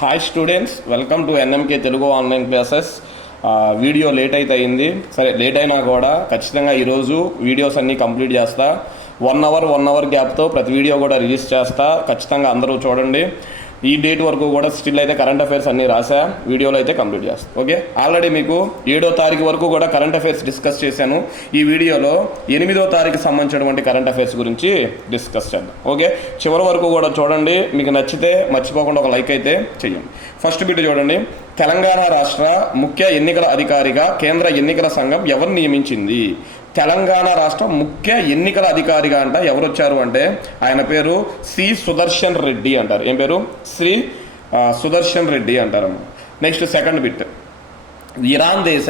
Hi students, welcome to NMK Telugu online classes. Video late అయితే అయింది. సరే, లేట్ అయినా కూడా ఖచ్చితంగా ఈరోజు వీడియోస్ అన్నీ కంప్లీట్ చేస్తా. 1 అవర్ గ్యాప్తో ప్రతి వీడియో కూడా రిలీజ్ చేస్తా. ఖచ్చితంగా అందరూ చూడండి. ఈ డేట్ వరకు కూడా స్టిల్ అయితే కరెంట్ అఫైర్స్ అన్నీ రాసా, వీడియోలో అయితే కంప్లీట్ చేస్తాను. ఓకే, ఆల్రెడీ మీకు 7వ తారీఖు వరకు కూడా కరెంట్ అఫైర్స్ డిస్కస్ చేశాను. ఈ వీడియోలో 8వ తారీఖు సంబంధించినటువంటి కరెంట్ అఫైర్స్ గురించి డిస్కస్ చేద్దాం. ఓకే, చివరి వరకు కూడా చూడండి. మీకు నచ్చితే మర్చిపోకుండా ఒక లైక్ అయితే చెయ్యండి. ఫస్ట్ బిట్ చూడండి. తెలంగాణ రాష్ట్ర ముఖ్య ఎన్నికల అధికారిగా కేంద్ర ఎన్నికల సంఘం ఎవరు నియమించింది? తెలంగాణ రాష్ట్ర ముఖ్య ఎన్నికల అధికారిగా అంట ఎవరు వచ్చారు అంటే ఆయన పేరు సి సుదర్శన్ రెడ్డి అంటారు. ఏం పేరు? శ్రీ సుదర్శన్ రెడ్డి అంటారు. Next second bit. ఇరాన్ దేశ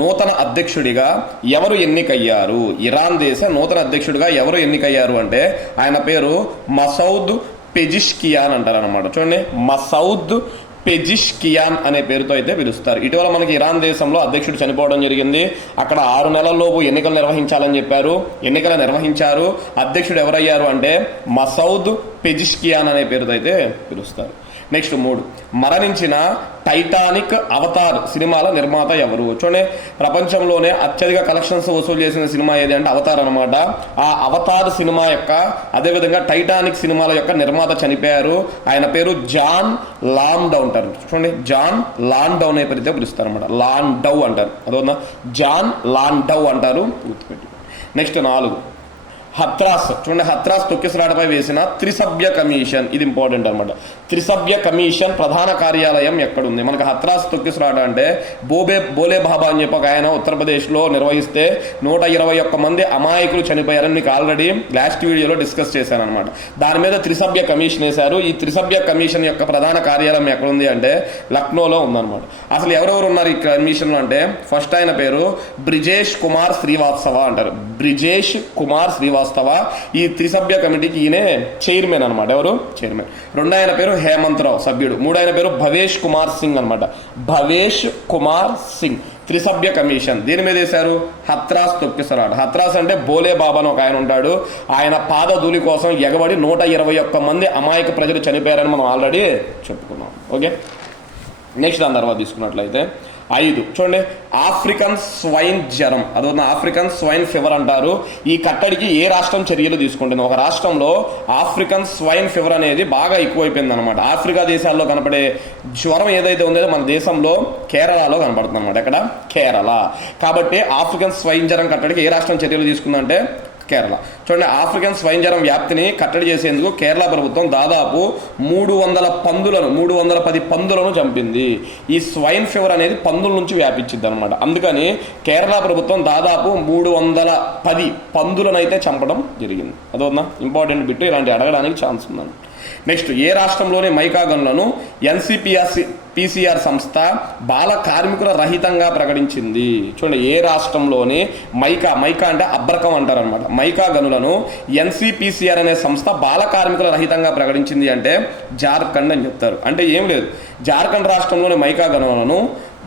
నూతన అధ్యక్షుడిగా ఎవరు ఎన్నికయ్యారు? ఇరాన్ దేశ నూతన అధ్యక్షుడిగా ఎవరు ఎన్నికయ్యారు అంటే ఆయన పేరు మసౌద్ పెజిష్కియాన్ అంటారు అనమాట. చూడండి, మసౌద్ పెజిష్కియాన్ అనే పేరుతో అయితే పిలుస్తారు. ఇటీవల మనకి ఇరాన్ దేశంలో అధ్యక్షుడు చనిపోవడం జరిగింది. అక్కడ 6 నెలల్లోపు ఎన్నికలు నిర్వహించాలని చెప్పారు. ఎన్నికలు నిర్వహించారు. అధ్యక్షుడు ఎవరయ్యారు అంటే మసౌద్ పెజిష్కియాన్ అనే పేరుతో అయితే పిలుస్తారు. నెక్స్ట్ 3. మరణించిన టైటానిక్ అవతార్ సినిమాల నిర్మాత ఎవరు? చూడండి, ప్రపంచంలోనే అత్యధిక కలెక్షన్స్ వసూలు చేసిన సినిమా ఏది అంటే అవతార్ అనమాట. ఆ అవతార్ సినిమా యొక్క అదేవిధంగా టైటానిక్ సినిమాల యొక్క నిర్మాత చనిపోయారు. ఆయన పేరు జాన్ లాండౌ అంటారు. చూడండి, జాన్ లాండౌ అనే పేరుతో పిలుస్తారు అనమాట. లాండౌ అంటారు. అదొక జాన్ లాండౌ అంటారు. గుర్తుపెట్టి. నెక్స్ట్ 4. హత్రాస్. చూడండి, హత్రాస్ తొక్కిసలాటపై వేసిన త్రిసభ్య కమిషన్, ఇది ఇంపార్టెంట్ అనమాట. త్రిసభ్య కమిషన్ ప్రధాన కార్యాలయం ఎక్కడుంది? మనకు హత్రాస్ తొక్కిసలాట అంటే బోలే బాబా అని చెప్పి ఒక ఆయన ఉత్తరప్రదేశ్లో నిర్వహిస్తే 121 మంది అమాయకులు చనిపోయారని మీకు ఆల్రెడీ లాస్ట్ వీడియోలో డిస్కస్ చేశాను అనమాట. దాని మీద త్రిసభ్య కమిషన్ వేశారు. ఈ త్రిసభ్య కమిషన్ యొక్క ప్రధాన కార్యాలయం ఎక్కడుంది అంటే లక్నోలో ఉందన్నమాట. అసలు ఎవరెవరు ఉన్నారు ఈ కమిషన్లో అంటే ఫస్ట్ ఆయన పేరు బ్రిజేష్ కుమార్ శ్రీవాత్సవ అంటారు. బ్రిజేష్ కుమార్ శ్రీవాత్సవ ఈ త్రిసభ్య కమిటీకి ఈయనే చైర్మన్ అనమాట. ఎవరు? చైర్మన్. 2 ఆయన పేరు హేమంత్ రావు, సభ్యుడు. 3 ఆయన పేరు భవేష్ కుమార్ సింగ్ అనమాట. భవేష్ కుమార్ సింగ్. త్రిసభ్య కమిషన్ దీని మీద వేశారు హత్రాస్ తొక్కిసలాట. హత్రాస్ అంటే బోలే బాబా అని ఒక ఆయన ఉంటాడు. ఆయన పాదధూళి కోసం ఎగబడి 121 మంది అమాయక ప్రజలు చనిపోయారని మనం ఆల్రెడీ చెప్పుకున్నాం. ఓకే, నెక్స్ట్ దాని తర్వాత తీసుకున్నట్లయితే 5. చూడండి, ఆఫ్రికన్ స్వైన్ జ్వరం, అదో ఆఫ్రికన్ స్వైన్ ఫీవర్ అంటారు. ఈ కట్టడికి ఏ రాష్ట్రం చర్యలు తీసుకుంటుంది? ఒక రాష్ట్రంలో ఆఫ్రికన్ స్వైన్ ఫీవర్ అనేది బాగా ఎక్కువైపోయింది అనమాట. ఆఫ్రికా దేశాల్లో కనపడే జ్వరం ఏదైతే ఉందో మన దేశంలో కేరళలో కనపడుతుంది అనమాట. ఎక్కడ? కేరళ. కాబట్టి ఆఫ్రికన్ స్వైన్ జ్వరం కట్టడికి ఏ రాష్ట్రం చర్యలు తీసుకుందంటే కేరళ. చూడండి, ఆఫ్రికన్ స్వైన్ జ్వరం వ్యాప్తిని కట్టడి చేసేందుకు కేరళ ప్రభుత్వం దాదాపు 310 పందులను చంపింది. ఈ స్వైన్ ఫీవర్ అనేది పందుల నుంచి వ్యాపించింది అనమాట. అందుకని కేరళ ప్రభుత్వం దాదాపు 310 పందులను అయితే చంపడం జరిగింది. అదొక ఇంపార్టెంట్ బిట్, ఇలాంటి అడగడానికి ఛాన్స్ ఉందండి. నెక్స్ట్, ఏ రాష్ట్రంలోని మైకా గనులను ఎన్సిపిఆర్ సంస్థ బాల కార్మికుల రహితంగా ప్రకటించింది? చూడండి, ఏ రాష్ట్రంలోని మైకా అంటే అబ్రకం అంటారు అనమాట. మైకా గనులను ఎన్సిపిసిఆర్ అనే సంస్థ బాల కార్మికుల రహితంగా ప్రకటించింది అంటే జార్ఖండ్ అని చెప్తారు. అంటే ఏం లేదు, జార్ఖండ్ రాష్ట్రంలోని మైకా గనులను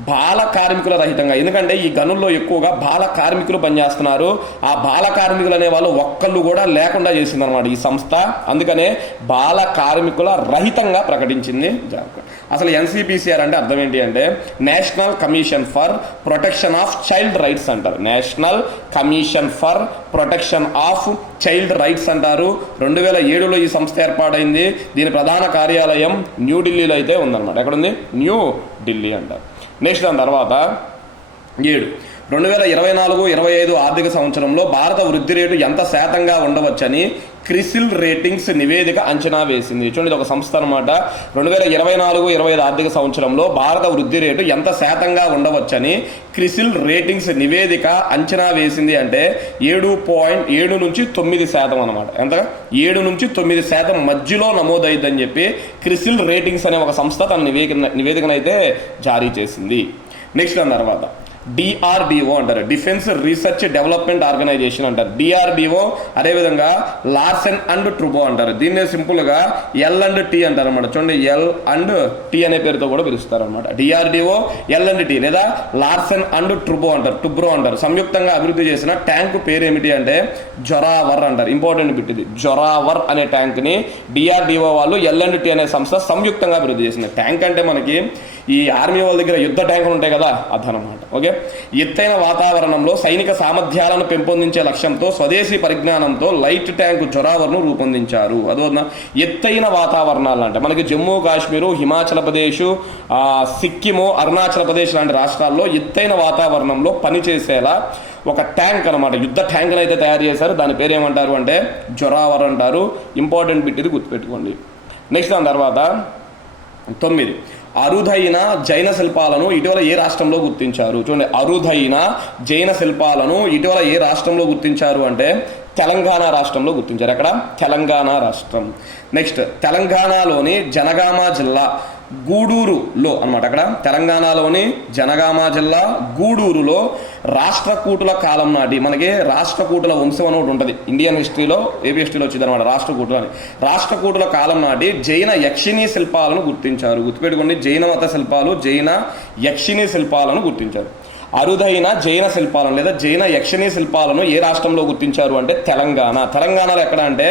బాల కార్మికుల రహితంగా, ఎందుకంటే ఈ గనుల్లో ఎక్కువగా బాల కార్మికులు పనిచేస్తున్నారు. ఆ బాల కార్మికులు అనే వాళ్ళు ఒక్కళ్ళు కూడా లేకుండా చేసింది అనమాట ఈ సంస్థ. అందుకనే బాల కార్మికుల రహితంగా ప్రకటించింది జార్ఖండ్. అసలు ఎన్సిపిసిఆర్ అంటే అర్థం ఏంటి అంటే National Commission for Protection of Child Rights అంటారు. National Commission for Protection of Child Rights అంటారు. 2007లో ఈ సంస్థ ఏర్పాటైంది. దీని ప్రధాన కార్యాలయం న్యూఢిల్లీలో అయితే ఉందన్నమాట. ఎక్కడుంది? న్యూ ఢిల్లీ అంటారు. నెక్స్ట్ దాని తర్వాత 7. 2024-25 ఆర్థిక సంవత్సరంలో భారత వృద్ధి రేటు ఎంత శాతంగా ఉండవచ్చని క్రిసిల్ రేటింగ్స్ నివేదిక అంచనా వేసింది. చూడండి, ఒక సంస్థ అనమాట. 2024-25 ఆర్థిక సంవత్సరంలో భారత వృద్ధి రేటు ఎంత శాతంగా ఉండవచ్చని క్రిసిల్ రేటింగ్స్ నివేదిక అంచనా వేసింది అంటే 7.7 నుంచి 9% అనమాట. ఎంత? 7 నుంచి 9% మధ్యలో నమోదైందని చెప్పి క్రిసిల్ రేటింగ్స్ అనే ఒక సంస్థ తన నివేదికను అయితే జారీ చేసింది. నెక్స్ట్ దాని తర్వాత డిఆర్డిఓ అంటారు, డిఫెన్స్ రీసెర్చ్ డెవలప్మెంట్ ఆర్గనైజేషన్ అంటారు. డిఆర్డిఓ అదేవిధంగా లార్సెన్ అండ్ ట్రూబో అంటారు. దీన్నే సింపుల్గా L&T అంటారు అనమాట. చూడండి L&T అనే పేరుతో కూడా పిలుస్తారు అనమాట. డిఆర్డిఓ L&T లేదా లార్సెన్ అండ్ ట్రూబో అంటారు. సంయుక్తంగా అభివృద్ధి చేసిన ట్యాంక్ పేరు ఏమిటి అంటే జొరావర్ అంటారు. ఇంపార్టెంట్ బిట్ ఇది. జొరావర్ అనే ట్యాంక్ ని డిఆర్డిఓ వాళ్ళు L&T అనే సంస్థ సంయుక్తంగా అభివృద్ధి చేసింది. ట్యాంక్ అంటే మనకి ఈ ఆర్మీ వాళ్ళ దగ్గర యుద్ధ ట్యాంకులు ఉంటాయి కదా, అదనమాట. ఓకే, ఎత్తైన వాతావరణంలో సైనిక సామర్థ్యాలను పెంపొందించే లక్ష్యంతో స్వదేశీ పరిజ్ఞానంతో లైట్ ట్యాంక్ జొరావర్ను రూపొందించారు. అదోనా ఎత్తైన వాతావరణాలు అంటే మనకి జమ్మూ కాశ్మీరు, హిమాచల్ ప్రదేశ్, సిక్కిము, అరుణాచల్ ప్రదేశ్ లాంటి రాష్ట్రాల్లో ఎత్తైన వాతావరణంలో పనిచేసేలా ఒక ట్యాంక్ అనమాట, యుద్ధ ట్యాంకులు అయితే తయారు చేశారు. దాని పేరు ఏమంటారు అంటే జొరావర్ అంటారు. ఇంపార్టెంట్ బిట్ ఇది, గుర్తుపెట్టుకోండి. నెక్స్ట్ దాని తర్వాత 9, అరుదైన జైన శిల్పాలను ఇటీవల ఏ రాష్ట్రంలో గుర్తించారు? చూడండి, అరుదైన జైన శిల్పాలను ఇటీవల ఏ రాష్ట్రంలో గుర్తించారు అంటే తెలంగాణ రాష్ట్రంలో గుర్తించారు. అక్కడ తెలంగాణ రాష్ట్రం. నెక్స్ట్, తెలంగాణలోని జనగామ జిల్లా గూడూరులో అనమాట. అక్కడ తెలంగాణలోని జనగామ జిల్లా గూడూరులో రాష్ట్రకూటుల కాలం నాటి, మనకి రాష్ట్రకూటుల వంశం అని ఒకటి ఉంటుంది ఇండియన్ హిస్టరీలో, ఏపీ హిస్టరీలో వచ్చింది అనమాట రాష్ట్రకూటులు అని. రాష్ట్రకూటుల కాలం నాటి జైన యక్షిణీ శిల్పాలను గుర్తించారు. గుర్తుపెట్టుకోండి, జైన మత శిల్పాలు, జైన యక్షిణీ శిల్పాలను గుర్తించారు. అరుదైన జైన శిల్పాలను లేదా జైన యక్షిణీ శిల్పాలను ఏ రాష్ట్రంలో గుర్తించారు అంటే తెలంగాణలో ఎక్కడ అంటే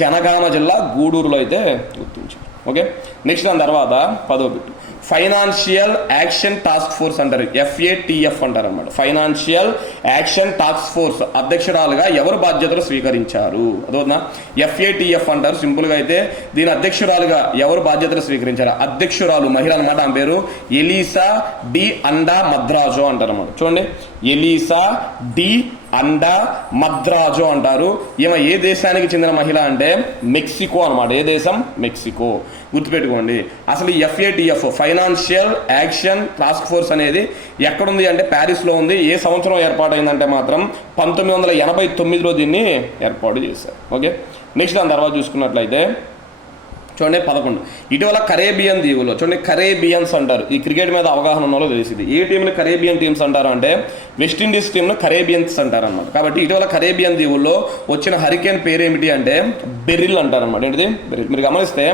జనగామ జిల్లా గూడూరులో అయితే గుర్తించారు. ఓకే, నెక్స్ట్ దాని తర్వాత 10వ bit, financial action task force అంటారు, FATF అంటారు అనమాట. ఫైనాన్షియల్ యాక్షన్ టాస్క్ ఫోర్స్ అధ్యక్షురాలుగా ఎవరు బాధ్యతలు స్వీకరించారు? అదోనా FATF అంటారు. సింపుల్గా అయితే దీని అధ్యక్షురాలుగా ఎవరు బాధ్యతలు స్వీకరించారు? అధ్యక్షురాలు మహిళ అనమాట. ఆమె పేరు ఎలీసా డి అండా మద్రాజో అంటారు అనమాట. చూడండి, ఎలీసా డి అండా మద్రాజో అంటారు. ఈమె ఏ దేశానికి చెందిన మహిళ అంటే మెక్సికో అనమాట. ఏ దేశం? మెక్సికో. గుర్తుపెట్టుకోండి, అసలు ఈ FATF financial action task force అనేది ఎక్కడుంది అంటే ప్యారిస్లో ఉంది. ఏ సంవత్సరం ఏర్పాటైందంటే మాత్రం 1989లో దీన్ని ఏర్పాటు చేశారు. ఓకే, నెక్స్ట్ దాని తర్వాత చూసుకున్నట్లయితే చూడండి 11, ఇటీవల కరేబియన్ దీవుల్లో, చూడండి కరేబియన్స్ అంటారు. ఈ క్రికెట్ మీద అవగాహన ఉన్నలో తెలిసింది. ఏ టీంని కరేబియన్ టీమ్స్ అంటారు అంటే వెస్టిండీస్ టీంను కరేబియన్స్ అంటారు అనమాట. కాబట్టి ఇటీవల కరేబియన్ దీవుల్లో వచ్చిన హరికేన్ పేరు ఏమిటి అంటే బెరిల్ అంటారు అనమాట. ఏంటిది? బెరిల్. మీరు గమనిస్తే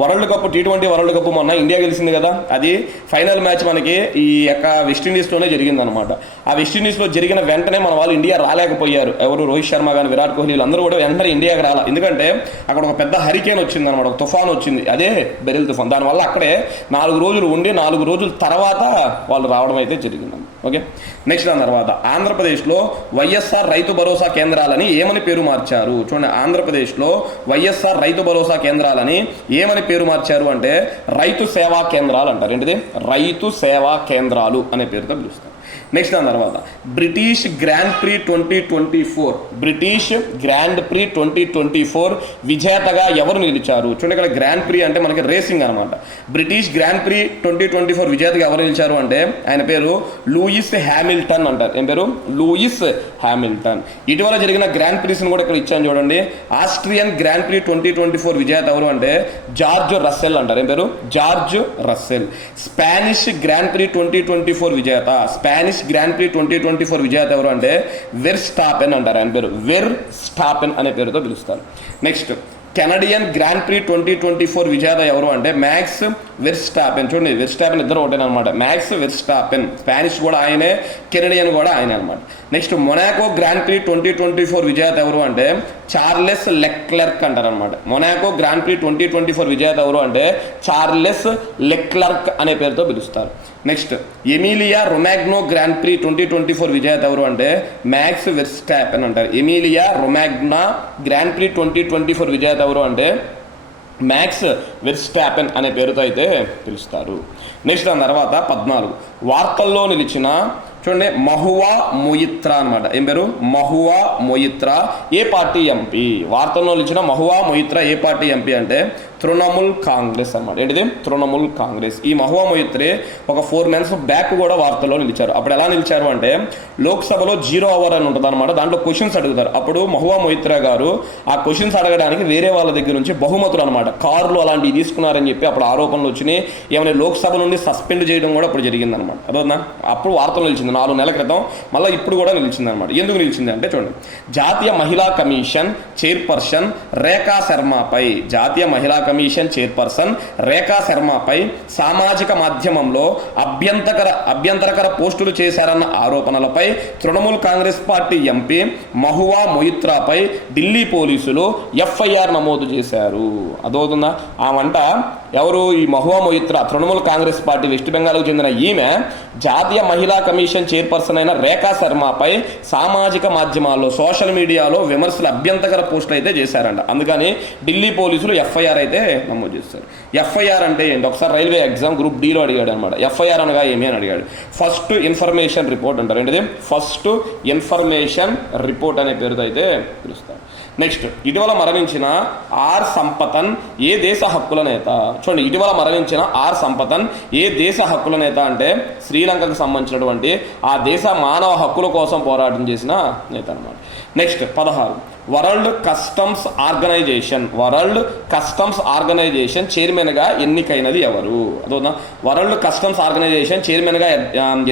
world cup, T20 world cup మొన్న ఇండియా గెలిచింది కదా, అది ఫైనల్ మ్యాచ్ మనకి ఈ యొక్క వెస్టిండీస్లోనే జరిగిందనమాట. ఆ వెస్టిండీస్లో జరిగిన వెంటనే మన వాళ్ళు ఇండియా రాలేకపోయారు. ఎవరు? రోహిత్ శర్మ కానీ, విరాట్ కోహ్లీ అందరూ కూడా వెంటనే ఇండియాకి రాలా. ఎందుకంటే అక్కడ ఒక పెద్ద హరికేన్ వచ్చింది అనమాట, ఒక తుఫాన్ వచ్చింది, అదే బెరిల్ తుఫాన్. దానివల్ల అక్కడే 4 రోజులు ఉండి 4 రోజుల తర్వాత వాళ్ళు రావడం అయితే జరిగింది. ఓకే, నెక్స్ట్ దాని తర్వాత ఆంధ్రప్రదేశ్లో వైఎస్ఆర్ రైతు భరోసా కేంద్రాలని ఏమని పేరు మార్చారు? చూడండి, ఆంధ్రప్రదేశ్లో వైఎస్ఆర్ రైతు భరోసా కేంద్రాలని ఏమని పేరు మార్చారు అంటే రైతు సేవా కేంద్రాలు అంటారు. ఏంటిది? రైతు సేవా కేంద్రాలు అనే పేరుతో పిలుస్తారు. నెక్స్ట్ దాని తర్వాత British grand pre 2024, British grand pre 2024 విజేతగా ఎవరు నిలిచారు? చూడండి, ఇక్కడ గ్రాండ్ ప్రీ అంటే మనకి రేసింగ్ అనమాట. బ్రిటిష్ గ్రాండ్ ప్రీ 2024 విజేతగా ఎవరు నిలిచారు అంటే ఆయన పేరు లూయిస్ హ్యామిల్టన్ అంటారు. ఏం పేరు? Louis Hamilton. ఇటీవల జరిగిన గ్రాండ్ ప్రీస్ని కూడా ఇక్కడ ఇచ్చాను చూడండి. ఆస్ట్రియన్ గ్రాండ్ ప్రీ 2024 విజేత ఎవరు అంటే జార్జ్ రస్సెల్ అంటారు. ఏం పేరు? George Russell. Spanish grand pre 2024 విజేత, స్పానిష్ గ్రాండ్ ప్రీ 2024 విజేత ఎవరు అంటే వెర్స్టాపెన్ అంటారు. ఆయన పేరు వెర్స్టాపెన్ అనే పేరుతో పిలుస్తారు. నెక్స్ట్ కెనడియన్ గ్రాండ్ ప్రీ 2024 విజేత ఎవరు అంటే మ్యాక్స్ వెర్స్టాపెన్. చూడండి, వెర్స్టాపెన్ ఇద్దరు ఒకటే అనమాట. మ్యాక్స్ వెర్స్టాపెన్, స్పానిష్ కూడా ఆయనే, కెనడియన్ కూడా ఆయనే అనమాట. నెక్స్ట్ మొనాకో గ్రాండ్ ప్రీ 2024 విజేత ఎవరు అంటే చార్లెస్ లెక్లెర్క్ అంటారు అనమాట. మొనాకో గ్రాండ్ ప్రీ 2024 విజేత ఎవరు అంటే చార్లెస్ లెక్లెర్క్ అనే పేరుతో పిలుస్తారు. నెక్స్ట్ ఎమిలియా రొమాగ్నో గ్రాండ్ ప్రీ 2024 విజేత ఎవరు అంటే మ్యాక్స్ వెర్స్టాపెన్ అంటారు. ఎమిలియా రొమాగ్నా గ్రాండ్ ప్రీ 2024 విజేత ఎవరు అంటే మ్యాక్స్ వెర్స్టాపెన్ అనే పేరుతో అయితే పిలుస్తారు. నెక్స్ట్ దాని తర్వాత 14, వార్తల్లో నిలిచిన చూడండి మహువా మొయిత్రా అనమాట. ఏం పేరు? మహువా మొయిత్రా ఏ పార్టీ ఎంపీ? వార్తల్లో నిలిచిన మహువా మొయిత్రా ఏ పార్టీ ఎంపీ అంటే తృణమూల్ కాంగ్రెస్ అన్నమాట. ఏంటిది? తృణమూల్ కాంగ్రెస్. ఈ మహువా మొయిత్రే ఒక 4 months బ్యాక్ కూడా వార్తల్లో నిలిచారు. అప్పుడు ఎలా నిలిచారు అంటే లోక్సభలో 0 hour అని ఉంటుంది అనమాట. దాంట్లో క్వశ్చన్స్ అడుగుతారు. అప్పుడు మహువా మొయిత్రా గారు ఆ క్వశ్చన్స్ అడగడానికి వేరే వాళ్ళ దగ్గర నుంచి బహుమతులు అనమాట, కార్లు అలాంటివి తీసుకున్నారని చెప్పి అప్పుడు ఆరోపణలు వచ్చినాయి. ఏమైనా లోక్సభ నుండి సస్పెండ్ చేయడం కూడా అప్పుడు జరిగిందనమాట. అదోనా అప్పుడు వార్తలు నిలిచింది 4 నెలల క్రితం. మళ్ళీ ఇప్పుడు కూడా నిలిచింది అనమాట. ఎందుకు నిలిచింది అంటే చూడండి, జాతీయ మహిళా కమిషన్ చైర్పర్సన్ రేఖా శర్మపై, జాతీయ మహిళా కమిషన్ చైర్పర్సన్ రేఖా శర్మపై సామాజిక మాధ్యమంలో అభ్యంతరకర పోస్టులు చేశారన్న ఆరోపణలపై తృణమూల్ కాంగ్రెస్ పార్టీ ఎంపీ మహువా మొయిత్రాపై ఢిల్లీ పోలీసులు ఎఫ్ఐఆర్ నమోదు చేశారు. అదవుతుందా? ఆ వంట ఎవరు? ఈ మహువా మొయిత్రా, తృణమూల్ కాంగ్రెస్ పార్టీ వెస్ట్ బెంగాల్కు చెందిన ఈమె జాతీయ మహిళా కమిషన్ చైర్పర్సన్ అయిన రేఖా శర్మపై సామాజిక మాధ్యమాల్లో సోషల్ మీడియాలో విమర్శలు అభ్యంతరకర పోస్టులు అయితే చేశారంట. అందుకని ఢిల్లీ పోలీసులు ఎఫ్ఐఆర్ అయితే నమోదు చేస్తారు. ఎఫ్ఐఆర్ అంటే ఏంటి? ఒకసారి రైల్వే ఎగ్జామ్ గ్రూప్ డీలో అడిగాడు అనమాట. ఎఫ్ఐఆర్ అనగా ఏమి అని అడిగాడు. ఫస్ట్ ఇన్ఫర్మేషన్ రిపోర్ట్ అంటారు. ఏంటిది? ఫస్ట్ ఇన్ఫర్మేషన్ రిపోర్ట్ అనే పేరుతో అయితే పిలుస్తారు. నెక్స్ట్, ఇటీవల మరణించిన ఆర్ సంపతన్ ఏ దేశ హక్కుల నేత? చూడండి, ఇటీవల మరణించిన ఆర్ సంపతన్ ఏ దేశ హక్కుల నేత అంటే శ్రీలంకకు సంబంధించినటువంటి ఆ దేశ మానవ హక్కుల కోసం పోరాటం చేసిన నేత అన్నమాట. నెక్స్ట్ 16, వరల్డ్ కస్టమ్స్ ఆర్గనైజేషన్ చైర్మన్గా ఎన్నికైనది ఎవరు? అదోనా, వరల్డ్ కస్టమ్స్ ఆర్గనైజేషన్ చైర్మన్గా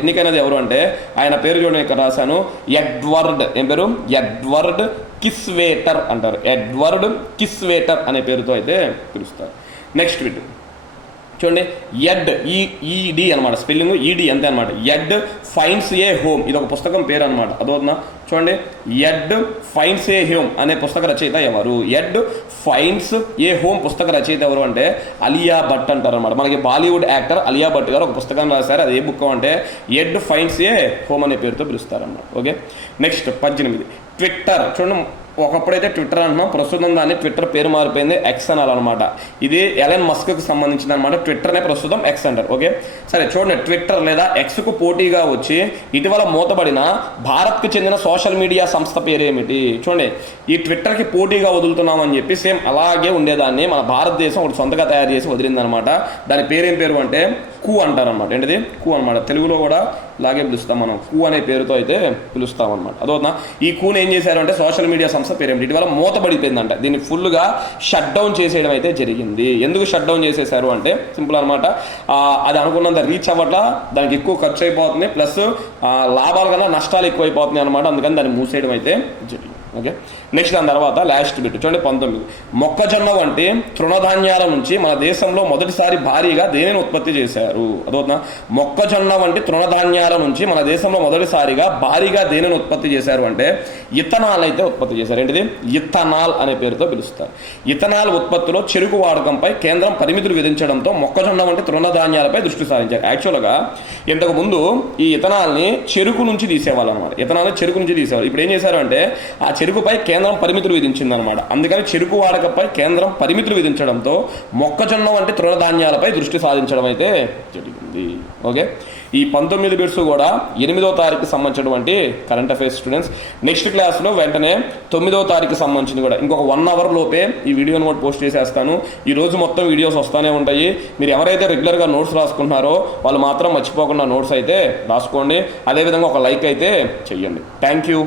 ఎన్నికైనది ఎవరు అంటే ఆయన పేరు చూడండి, ఇక్కడ రాశాను, ఎడ్వర్డ్. ఏం పేరు? ఎడ్వర్డ్ కిస్వేటర్ అంటారు. ఎడ్వర్డ్ కిస్వేటర్ అనే పేరుతో అయితే పిలుస్తారు. నెక్స్ట్ బిట్ చూడండి, ఎడ్ ఈడి అనమాట, స్పెల్లింగ్ ఈడి అంతే అనమాట. ఎడ్ ఫైండ్స్ ఏ హోమ్, ఇది ఒక పుస్తకం పేరు అనమాట. అదవుతుందా? చూడండి, ఎడ్ ఫైండ్స్ ఏ హోమ్ అనే పుస్తక రచయిత ఎవరు? ఎడ్ ఫైండ్స్ ఏ హోమ్ పుస్తక రచయిత ఎవరు అంటే అలియా భట్ అంటారు అనమాట. మనకి బాలీవుడ్ యాక్టర్ అలియా భట్ గారు ఒక పుస్తకాన్ని రాశారు. అది ఏ బుక్ అంటే ఎడ్ ఫైండ్స్ ఏ హోమ్ అనే పేరుతో పిలుస్తారన్నమాట. Okay, next 18, Twitter. చూడండి, ఒకప్పుడైతే ట్విట్టర్ అంటున్నాం, ప్రస్తుతం దాన్ని ట్విట్టర్ పేరు మారిపోయింది, ఎక్స్ అనాలన్నమాట. ఇది ఎలన్ మస్క్కి సంబంధించిన అనమాట. ట్విట్టర్నే ప్రస్తుతం ఎక్స్ అంటారు. ఓకే, సరే చూడండి, ట్విట్టర్ లేదా ఎక్స్కు పోటీగా వచ్చి ఇటీవల మూతబడిన భారత్కు చెందిన సోషల్ మీడియా సంస్థ పేరు ఏమిటి? చూడండి, ఈ ట్విట్టర్కి పోటీగా వదులుతున్నామని చెప్పి సేమ్ అలాగే ఉండేదాన్ని మన భారతదేశం ఒకటి సొంతగా తయారు చేసి వదిలిందనమాట. దాని పేరేం పేరు అంటే కు అంటారనమాట. ఏంటిది? కు అనమాట. తెలుగులో కూడా ఇలాగే పిలుస్తాం మనం, కు అనే పేరుతో అయితే పిలుస్తాం అనమాట. అదవుతుందా? ఈ కూని ఏం చేశారు అంటే సోషల్ మీడియా సంస్థ పేరు ఏమిటి? ఇటీవల మూతపడిపోయిందంట. దీన్ని ఫుల్గా షట్ డౌన్ చేసేయడం అయితే జరిగింది. ఎందుకు షట్ డౌన్ చేసేసారు అంటే సింపుల్ అనమాట, అది అనుకున్నంత రీచ్ అవ్వట్లా, దానికి ఎక్కువ ఖర్చు అయిపోతుంది, ప్లస్ లాభాల కన్నా నష్టాలు ఎక్కువ అయిపోతున్నాయి అనమాట. అందుకని దాన్ని మూసేయడం అయితే జరిగింది. ఓకే, నెక్స్ట్ దాని తర్వాత లాస్ట్ బిట్ చూడండి, 19, మొక్కజొన్న వంటి తృణధాన్యాల నుంచి మన దేశంలో మొదటిసారి భారీగా దేనిని ఉత్పత్తి చేశారు? అదవుతుందా? మొక్కజొన్న వంటి తృణధాన్యాల నుంచి మన దేశంలో మొదటిసారిగా భారీగా దేనిని ఉత్పత్తి చేశారు అంటే ఇథనాల్ అయితే ఉత్పత్తి చేశారు. ఏంటిది? ఇథనాల్ అనే పేరుతో పిలుస్తారు. ఇథనాల్ ఉత్పత్తిలో చెరుకు వాడకంపై కేంద్రం పరిమితులు విధించడంతో మొక్కజొన్న వంటి తృణధాన్యాలపై దృష్టి సారించారు. యాక్చువల్గా ఇంతకు ముందు ఈ ఇథనాల్ని చెరుకు నుంచి తీసేవాళ్ళు అనమాట. ఇథనాల్ని చెరుకు నుంచి తీసేవాళ్ళు. ఇప్పుడు ఏం చేశారు అంటే ఆ చెరుకుపై కేంద్రం పరిమితులు విధించిందనమాట. అందుకని చెరుకు వాడకపై కేంద్రం పరిమితులు విధించడంతో మొక్కజొన్న వంటి తృణధాన్యాలపై దృష్టి సాధించడం అయితే జరిగింది. ఓకే, ఈ 19 బిట్స్ కూడా 8వ తారీఖుకి సంబంధించినటువంటి కరెంట్ అఫైర్స్ స్టూడెంట్స్. నెక్స్ట్ క్లాస్లో వెంటనే 9వ తారీఖుకి సంబంధించి కూడా ఇంకొక 1 hour లోపే ఈ వీడియోని కూడా పోస్ట్ చేసేస్తాను. ఈ రోజు మొత్తం వీడియోస్ వస్తూనే ఉంటాయి. మీరు ఎవరైతే రెగ్యులర్గా నోట్స్ రాసుకుంటున్నారో వాళ్ళు మాత్రం మర్చిపోకుండా నోట్స్ అయితే రాసుకోండి. అదేవిధంగా ఒక లైక్ అయితే చెయ్యండి. Thank you.